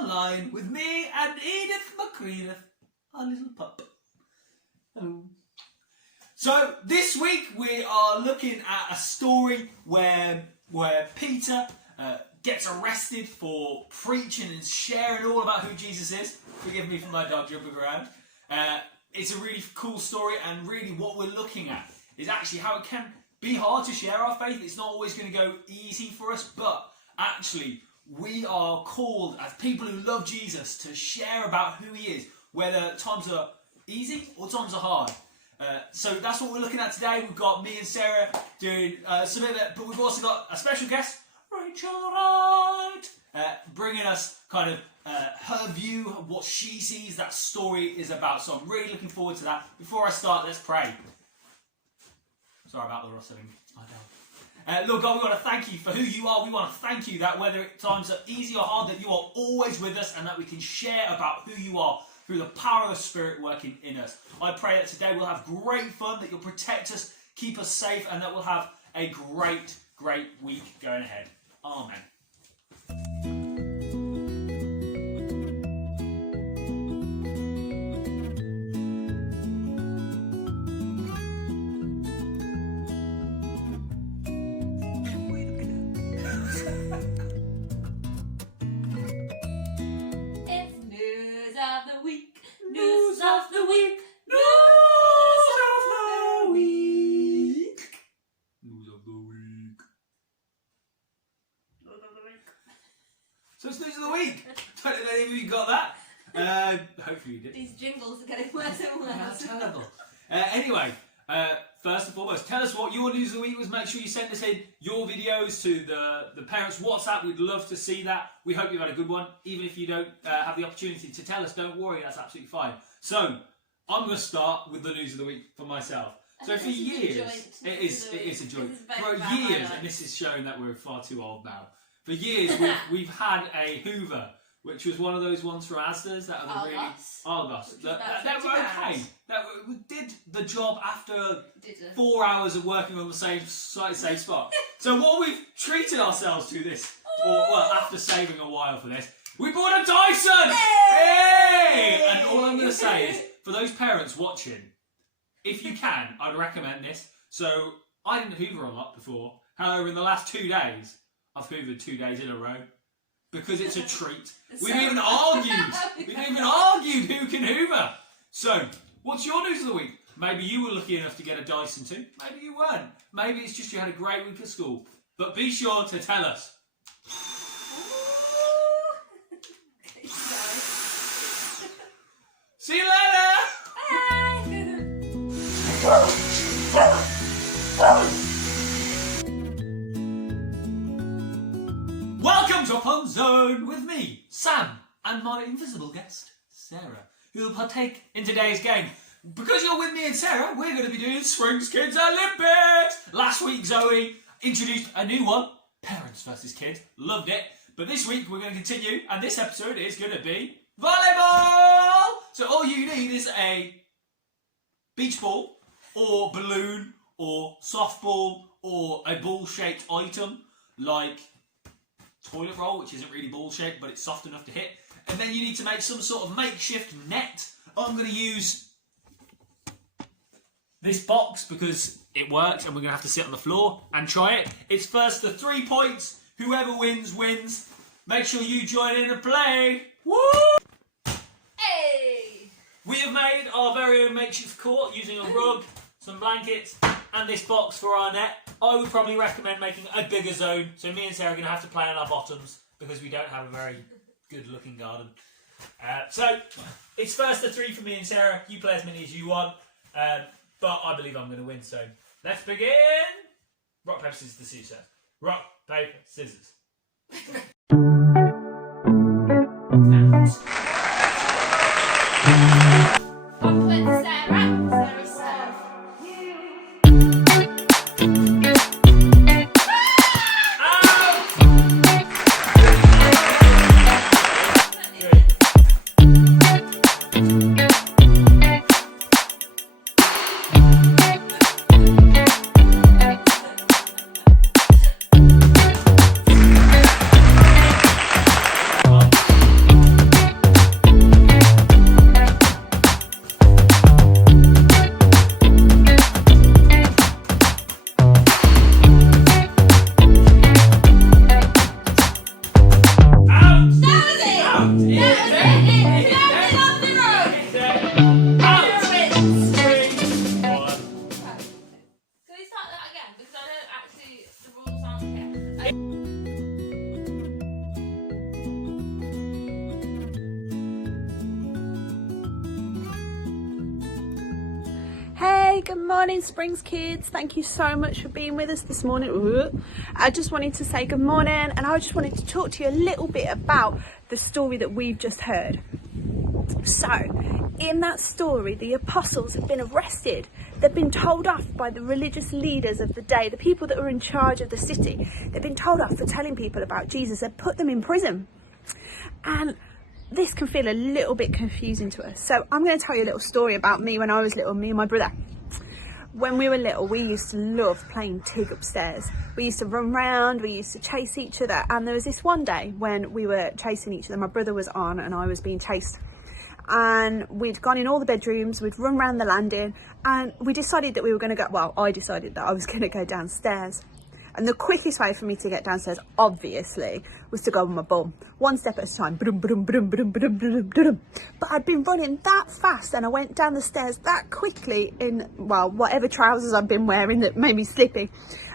online with me and Edith McCreath, our little pup. Hello. So this week we are looking at a story where Peter gets arrested for preaching and sharing all about who Jesus is. Forgive me for my dog jumping around. It's a really cool story, and really what we're looking at is actually how it can be hard to share our faith. It's not always going to go easy for us, but actually we are called as people who love Jesus to share about who he is, whether times are easy or times are hard. So that's what we're looking at today. We've got me and Sarah doing some of it, but we've also got a special guest, Rach, bringing us kind of her view of what she sees that story is about. So I'm really looking forward to that. Before I start, let's pray. Sorry about the rustling. Lord God, we want to thank you for who you are. We want to thank you that whether times are easy or hard, that you are always with us and that we can share about who you are through the power of the Spirit working in us. I pray that today we'll have great fun, that you'll protect us, keep us safe, and that we'll have a great week going ahead. Amen. So it's News of the Week. Don't know if you got that. Hopefully you did. These jingles are getting worse and worse. That's terrible. Anyway, first and foremost, tell us what your News of the Week was. Make sure you send us in your videos to the parents' WhatsApp. We'd love to see that. We hope you've had a good one. Even if you don't have the opportunity to tell us, don't worry, that's absolutely fine. So, I'm going to start with the News of the Week for myself. So for years, it is a joint. For years, and this is showing that we're far too old now. For years, we've had a Hoover, which was one of those ones for Asda's that are really Argos. That were okay. That did the job after 4 hours of working on the same slightly safe spot. So what we've treated ourselves to this, after saving a while for this, we bought a Dyson. Hey! And all I'm going to say is, for those parents watching, if you can, I'd recommend this. So I didn't Hoover a lot before. However, in the last 2 days, I've hoovered 2 days in a row because it's a treat. We've even argued who can hoover. So, what's your News of the Week? Maybe you were lucky enough to get a Dyson too. Maybe you weren't. Maybe it's just you had a great week at school. But be sure to tell us. See you later. Bye. Welcome to Fun Zone with me, Sam, and my invisible guest, Sarah, who will partake in today's game. Because you're with me and Sarah, we're going to be doing Spring's Kids Olympics. Last week, Zoe introduced a new one, Parents versus Kids. Loved it. But this week, we're going to continue, and this episode is going to be volleyball. So all you need is a beach ball, or balloon, or softball, or a ball-shaped item, like toilet roll, which isn't really ball shaped, but it's soft enough to hit. And then you need to make some sort of makeshift net. I'm going to use this box because it works, and we're going to have to sit on the floor and try it. It's first to 3 points. Whoever wins, wins. Make sure you join in and play. Woo! Hey! We have made our very own makeshift court using a rug, some blankets, and this box for our net. I would probably recommend making a bigger zone, so me and Sarah are going to have to play on our bottoms because we don't have a very good looking garden. So it's first to 3 for me and Sarah. You play as many as you want, but I believe I'm going to win. So let's begin. Rock, paper, scissors, the scissors. Rock, paper, scissors. On with Sarah. Sarah serve. Hi, good morning, Springs kids. Thank you so much for being with us this morning. I just wanted to say good morning, and I just wanted to talk to you a little bit about the story that we've just heard. So, in that story, the apostles have been arrested. They've been told off by the religious leaders of the day, the people that were in charge of the city. They've been told off for telling people about Jesus. They've put them in prison. And this can feel a little bit confusing to us. So I'm going to tell you a little story about me when I was little, me and my brother. When we were little, we used to love playing tig upstairs. We used to run round, we used to chase each other. And there was this one day when we were chasing each other. My brother was on and I was being chased. And we'd gone in all the bedrooms, we'd run around the landing, and we decided that we were going to go, well, I decided that I was going to go downstairs. And the quickest way for me to get downstairs, obviously, was to go on my bum. One step at a time. But I'd been running that fast and I went down the stairs that quickly in, well, whatever trousers I'd been wearing that made me slippy.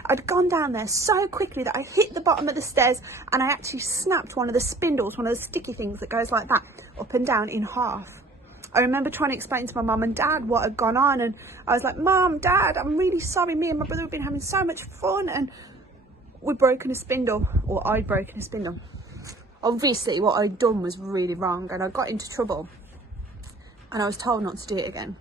I'd gone down there so quickly that I hit the bottom of the stairs and I actually snapped one of the spindles, one of the sticky things that goes like that, up and down in half. I remember trying to explain to my mum and dad what had gone on, and I was like, Mum, Dad, I'm really sorry, me and my brother have been having so much fun and we'd broken a spindle, or I'd broken a spindle. Obviously what I'd done was really wrong and I got into trouble and I was told not to do it again.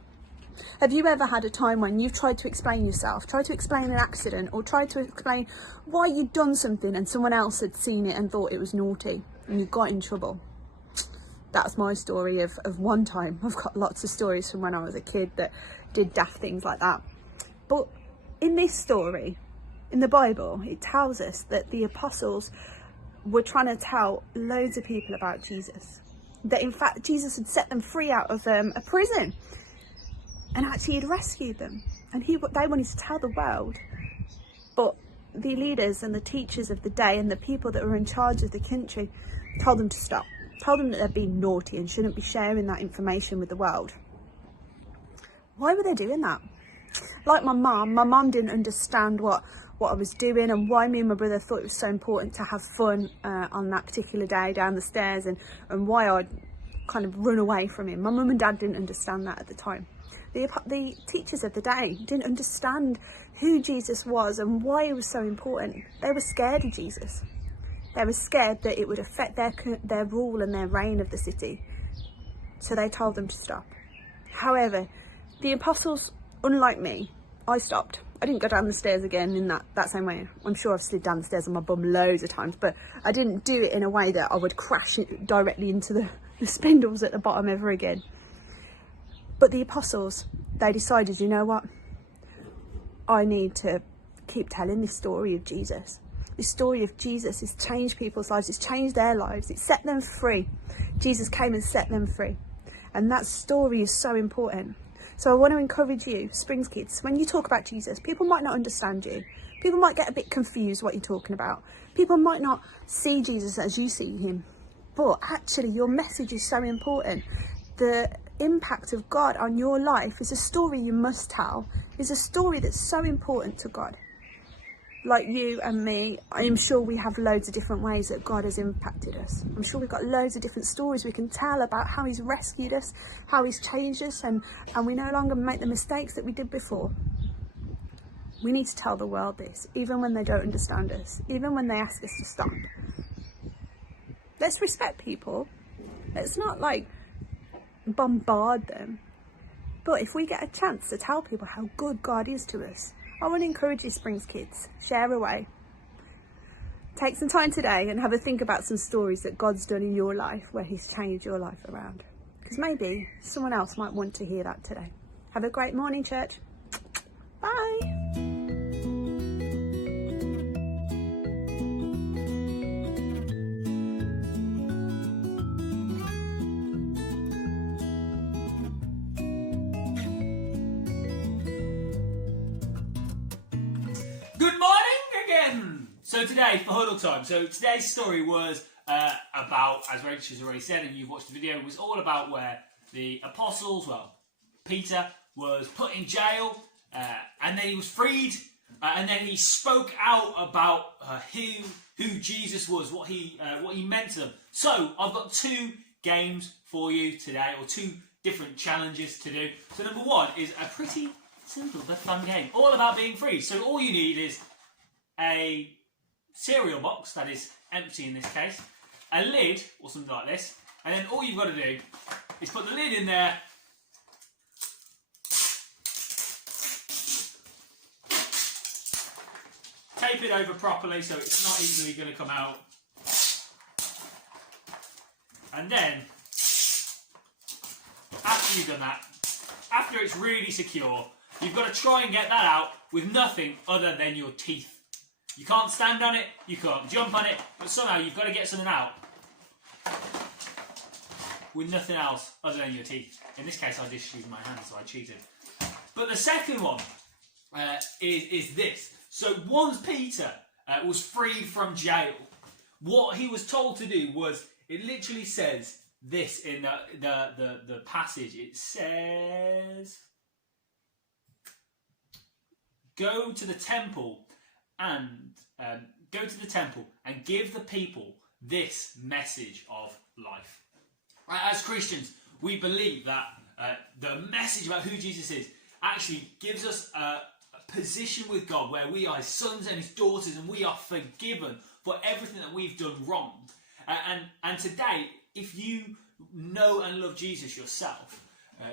Have you ever had a time when you've tried to explain yourself, tried to explain an accident, or tried to explain why you'd done something and someone else had seen it and thought it was naughty and you got in trouble? That's my story of one time. I've got lots of stories from when I was a kid that did daft things like that. But in this story, in the Bible, it tells us that the apostles were trying to tell loads of people about Jesus. That in fact, Jesus had set them free out of a prison. And actually he'd rescued them. And they wanted to tell the world. But the leaders and the teachers of the day and the people that were in charge of the country told them to stop. Told them that they're being naughty and shouldn't be sharing that information with the world. Why were they doing that? Like my mum didn't understand what I was doing and why me and my brother thought it was so important to have fun on that particular day down the stairs, and why I'd kind of run away from him. My mum and dad didn't understand that at the time. The teachers of the day didn't understand who Jesus was and why he was so important. They were scared of Jesus. They were scared that it would affect their rule and their reign of the city. So they told them to stop. However, the apostles, unlike me, I stopped. I didn't go down the stairs again in that same way. I'm sure I've slid down the stairs on my bum loads of times, but I didn't do it in a way that I would crash it directly into the spindles at the bottom ever again. But the apostles, they decided, you know what? I need to keep telling this story of Jesus. This story of Jesus has changed people's lives. It's changed their lives. It set them free. Jesus came and set them free. And that story is so important. So I want to encourage you, Springs kids, when you talk about Jesus, people might not understand you. People might get a bit confused what you're talking about. People might not see Jesus as you see him. But actually, your message is so important. The impact of God on your life is a story you must tell. It's a story that's so important to God. Like you and me, I am sure we have loads of different ways that God has impacted us. I'm sure we've got loads of different stories we can tell about how he's rescued us, how he's changed us, and we no longer make the mistakes that we did before. We need to tell the world this, even when they don't understand us, even when they ask us to stop. Let's respect people. Let's not like bombard them. But if we get a chance to tell people how good God is to us, I want to encourage you, Springs kids, share away. Take some time today and have a think about some stories that God's done in your life where he's changed your life around. Because maybe someone else might want to hear that today. Have a great morning, church. Bye. Good morning again! So today for Huddle Time, so today's story was about, as Rach has already said and you've watched the video, was all about where the apostles, well, Peter was put in jail and then he was freed and then he spoke out about who Jesus was, what he meant to them. So I've got two games for you today, or two different challenges to do. So number one is a pretty Simple but fun game. All about being free. So all you need is a cereal box that is empty in this case, a lid or something like this, and then all you've got to do is put the lid in there, tape it over properly so it's not easily going to come out, and then after you've done that, after it's really secure, you've got to try and get that out with nothing other than your teeth. You can't stand on it, you can't jump on it, but somehow you've got to get something out with nothing else other than your teeth. In this case, I just used my hands, so I cheated. But the second one is this. So once Peter was freed from jail, what he was told to do was, it literally says this in the passage. It says, go to the temple and give the people this message of life. As Christians, we believe that the message about who Jesus is actually gives us a position with God where we are his sons and his daughters, and we are forgiven for everything that we've done wrong. And today, if you know and love Jesus yourself,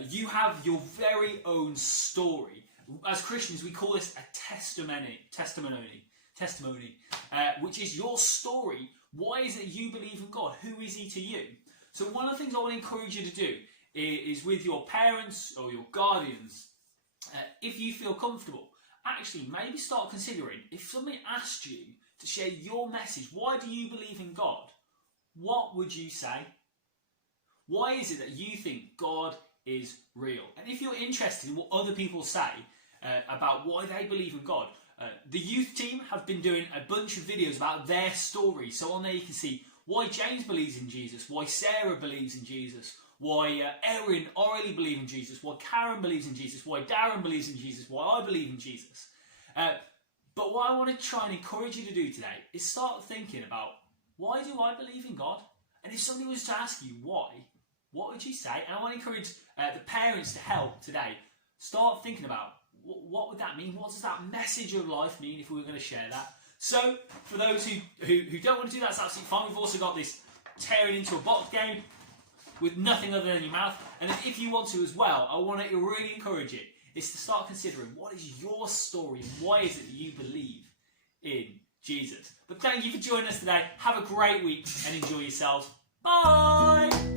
you have your very own story. As Christians, we call this a testimony, which is your story. Why is it you believe in God? Who is he to you? So one of the things I want to encourage you to do is with your parents or your guardians, if you feel comfortable, actually maybe start considering, if somebody asked you to share your message, why do you believe in God? What would you say? Why is it that you think God is real? And if you're interested in what other people say about why they believe in God, the youth team have been doing a bunch of videos about their story. So on there you can see why James believes in Jesus, why Sarah believes in Jesus, why Erin, Orly believe in Jesus, why Karen believes in Jesus, why Darren believes in Jesus, why I believe in Jesus. But what I want to try and encourage you to do today is start thinking about, why do I believe in God? And if somebody was to ask you why, what would you say? And I want to encourage the parents to help today. Start thinking about, what would that mean? What does that message of life mean if we were going to share that? So, for those who don't want to do that, it's absolutely fine. We've also got this tearing into a box game with nothing other than your mouth. And then if you want to as well, I want to really encourage it, is to start considering, what is your story and why is it that you believe in Jesus? But thank you for joining us today. Have a great week and enjoy yourselves. Bye!